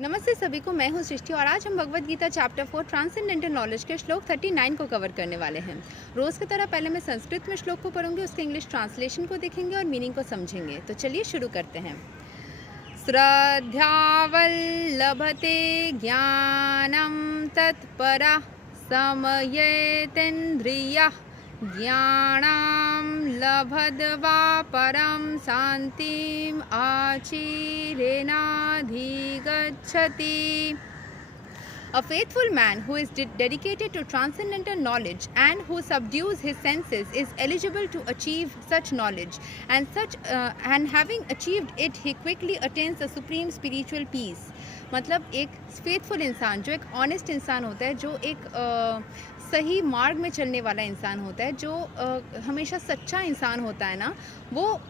नमस्ते सभी को। मैं हूं सृष्टि और आज हम Bhagavad Gita chapter 4 transcendental knowledge के श्लोक 39 को कवर करने वाले हैं। रोज की तरह पहले मैं संस्कृत में श्लोक को पढ़ूंगी, उसके इंग्लिश ट्रांसलेशन को देखेंगे और मीनिंग को समझेंगे। तो चलिए शुरू करते हैं। श्रद्धावल्लभते ज्ञानं तत्परा समयेतेन्द्रियः ज्ञानां लभद्वा परं शान्तिम् आचिरेणाधिगच्छति। A faithful man who is dedicated to transcendental knowledge and who subdues his senses is eligible to achieve such knowledge, and having achieved it, he quickly attains the supreme spiritual peace. मतलब एक faithful इंसान, जो एक honest इंसान होता है, जो एक सही मार्ग में चलने वाला इंसान होता है, जो हमेशा सच्चा इंसान होता है ना, वो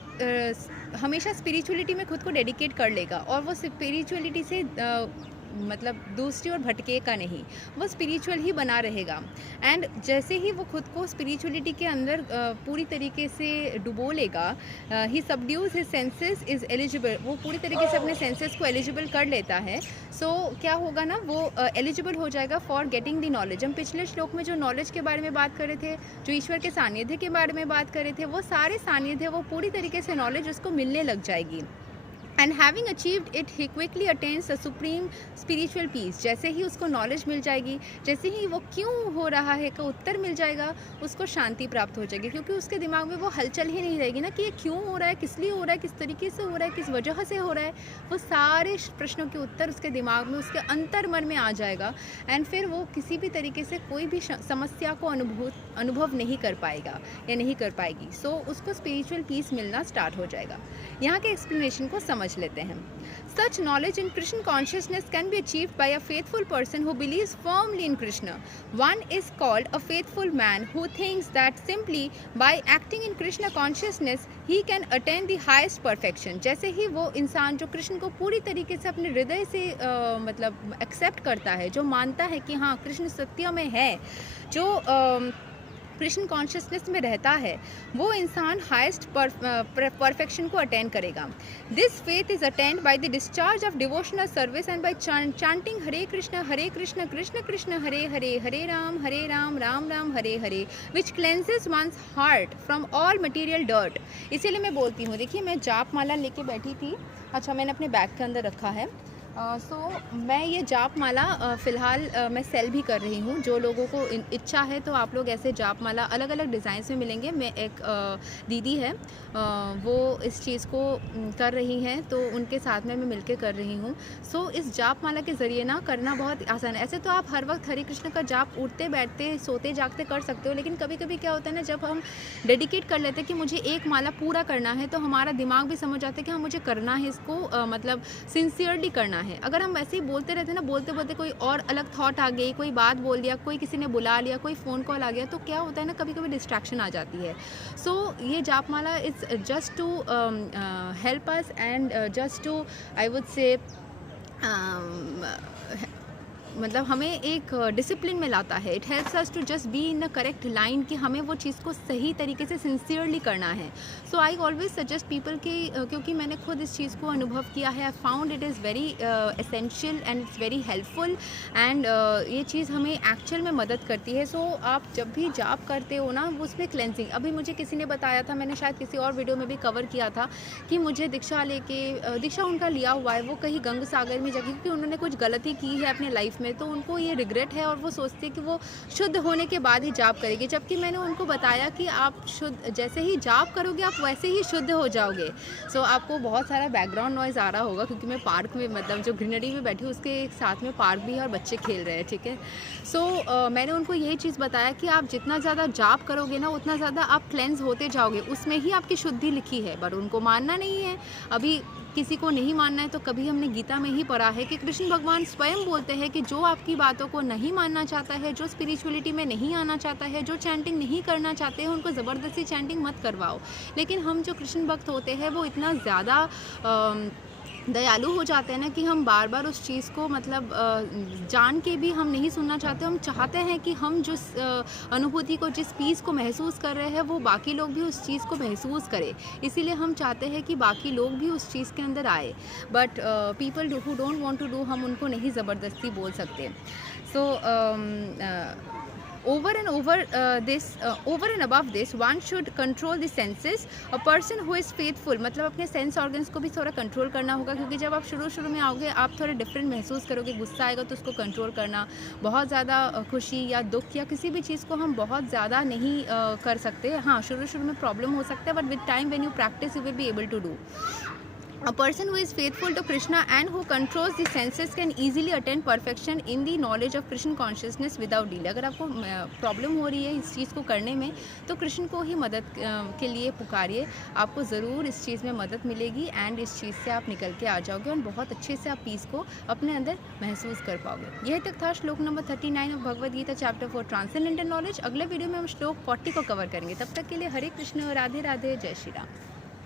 हमेशा स्पिरिचुअलिटी में खुद को डेडिकेट कर लेगा और वो स्पिरिचुअलिटी से मतलब दूसरी ओर भटकेगा नहीं, वो स्पिरिचुअल ही बना रहेगा। एंड जैसे ही वो खुद को स्पिरिचुअलिटी के अंदर पूरी तरीके से डुबो लेगा, ही सबड्यूज हिज सेंसेस इज़ एलिजिबल, वो पूरी तरीके से अपने सेंसेस को एलिजिबल कर लेता है। सो क्या होगा ना, वो एलिजिबल हो जाएगा फॉर गेटिंग द नॉलेज। हम पिछले श्लोक में जो नॉलेज के बारे में बात कर रहे थे, जो ईश्वर के सानिध्य के बारे में बात कर रहे थे, वो सारे सानिध्य, वो पूरी तरीके से नॉलेज उसको मिलने लग जाएगी। And having achieved it he quickly attains the supreme spiritual peace. जैसे ही उसको नॉलेज मिल जाएगी, जैसे ही वो क्यों हो रहा है का उत्तर मिल जाएगा, उसको शांति प्राप्त हो जाएगी, क्योंकि उसके दिमाग में वो हलचल ही नहीं रहेगी ना कि ये क्यों हो रहा है, किस लिए हो रहा है, किस तरीके से हो रहा है, किस वजह से हो रहा है। वो सारे प्रश्नों के उत्तर उसके दिमाग में, उसके अंतर मन में आ जाएगा। एंड फिर वो किसी भी तरीके से कोई भी समस्या को अनुभव नहीं कर पाएगा या नहीं कर पाएगी। सो उसको स्पिरिचुअल पीस मिलना स्टार्ट हो जाएगा। यहाँ के एक्सप्लेनेशन को समझ लेते हैं। Such knowledge in Krishna consciousness can be achieved by a faithful person who believes firmly in Krishna. One is called a faithful man who thinks that simply by acting in Krishna consciousness he can attain the highest perfection. जैसे ही वो इंसान जो कृष्ण को पूरी तरीके से अपने हृदय से मतलब एक्सेप्ट करता है, जो मानता है कि हाँ कृष्ण सत्य में है, जो कृष्ण कॉन्शियसनेस में रहता है, वो इंसान हाईएस्ट परफेक्शन को अटेन करेगा। This faith is attained by the discharge of devotional service and by chanting Hare Krishna Krishna Krishna Hare Hare, Hare Ram Ram Ram Hare Hare, which cleanses one's heart from all material dirt. इसीलिए मैं बोलती हूँ, देखिए मैं जाप माला लेके बैठी थी, अच्छा मैंने अपने बैग के अंदर रखा है। मैं ये जाप माला फ़िलहाल मैं सेल भी कर रही हूँ। जो लोगों को इच्छा है तो आप लोग ऐसे जाप माला अलग अलग डिज़ाइंस में मिलेंगे। मैं एक दीदी है, वो इस चीज़ को कर रही हैं, तो उनके साथ में मैं मिलके कर रही हूँ। इस जाप माला के ज़रिए ना करना बहुत आसान है। ऐसे तो आप हर वक्त हरे कृष्ण का जाप उठते बैठते सोते जागते कर सकते हो, लेकिन कभी कभी क्या होता है ना, जब हम डेडिकेट कर लेते हैं कि मुझे एक माला पूरा करना है, तो हमारा दिमाग भी समझ आता है कि हाँ मुझे करना है इसको, मतलब सिंसियरली करना है। अगर हम ऐसे ही बोलते रहते हैं ना, बोलते बोलते कोई और अलग थॉट आ गई, कोई बात बोल दिया, कोई किसी ने बुला लिया, कोई फ़ोन कॉल आ गया, तो क्या होता है ना, कभी कभी डिस्ट्रैक्शन आ जाती है। ये जाप माला is just to help us and just to I would say मतलब हमें एक डिसिप्लिन में लाता है। It helps us to just be in a correct line, कि हमें वो चीज़ को सही तरीके से सिंसियरली करना है। सो आई ऑलवेज सजेस्ट पीपल कि क्योंकि मैंने खुद इस चीज़ को अनुभव किया है, I found it is very essential and it's very helpful, and ये चीज़ हमें एक्चुअल में मदद करती है। आप जब भी जाप करते हो ना, उसमें क्लेंजिंग, अभी मुझे किसी ने बताया था, मैंने शायद किसी और वीडियो में भी कवर किया था, कि मुझे दीक्षा उनका लिया हुआ है, वो कहीं गंग सागर में जाके, क्योंकि उन्होंने कुछ गलती की है अपने लाइफ में, तो उनको ये रिग्रेट है और वो सोचते हैं कि वो शुद्ध होने के बाद ही जाप करेंगे। जबकि मैंने उनको बताया कि आप शुद्ध जैसे ही जाप करोगे आप वैसे ही शुद्ध हो जाओगे। आपको बहुत सारा बैकग्राउंड नॉइज़ आ रहा होगा, क्योंकि मैं पार्क में, मतलब जो ग्रीनरी में बैठी हूँ उसके साथ में पार्क भी है और बच्चे खेल रहे हैं, ठीक है। मैंने उनको यही चीज़ बताया कि आप जितना ज़्यादा जाप करोगे ना, उतना ज़्यादा आप क्लेंस होते जाओगे, उसमें ही आपकी शुद्धि लिखी है। पर उनको मानना नहीं है, अभी किसी को नहीं मानना है। तो कभी हमने गीता में ही पढ़ा है कि कृष्ण भगवान स्वयं बोलते हैं कि जो आपकी बातों को नहीं मानना चाहता है, जो स्पिरिचुअलिटी में नहीं आना चाहता है, जो चैंटिंग नहीं करना चाहते हैं, उनको ज़बरदस्ती चैंटिंग मत करवाओ। लेकिन हम जो कृष्ण भक्त होते हैं वो इतना ज़्यादा दयालु हो जाते हैं ना कि हम बार बार उस चीज़ को मतलब जान के भी हम नहीं सुनना चाहते। हम चाहते हैं कि हम जिस अनुभूति को, जिस पीस को महसूस कर रहे हैं, वो बाकी लोग भी उस चीज़ को महसूस करें। इसीलिए हम चाहते हैं कि बाकी लोग भी उस चीज़ के अंदर आए। But people who don't want to do, हम उनको नहीं ज़बरदस्ती बोल सकते। सो over and above this, one should control the senses. A person who is faithful, मतलब अपने सेंस ऑर्गन्स को भी थोड़ा कंट्रोल करना होगा, क्योंकि जब आप शुरू में आओगे आप थोड़ा डिफरेंट महसूस करोगे। गुस्सा आएगा तो उसको कंट्रोल करना, बहुत ज़्यादा खुशी या दुख या किसी भी चीज़ को हम बहुत ज़्यादा नहीं कर सकते। हाँ, शुरू में प्रॉब्लम हो सकता है, but with time when you practise you will be able to do. A person who is faithful to Krishna and who controls the senses can easily attain perfection in the knowledge of Krishna consciousness without delay. अगर आपको problem हो रही है इस चीज़ को करने में, तो कृष्ण को ही मदद के लिए पुकारिए, आपको ज़रूर इस चीज़ में मदद मिलेगी एंड इस चीज़ से आप निकल के आ जाओगे और बहुत अच्छे से आप पीस को अपने अंदर महसूस कर पाओगे। यह तक था श्लोक नंबर 39 of Bhagavad Gita chapter 4 transcendental knowledge. अगले वीडियो में हम श्लोक 40 को कवर करेंगे। तब तक के लिए हरे कृष्ण, राधे राधे, जय श्री राम।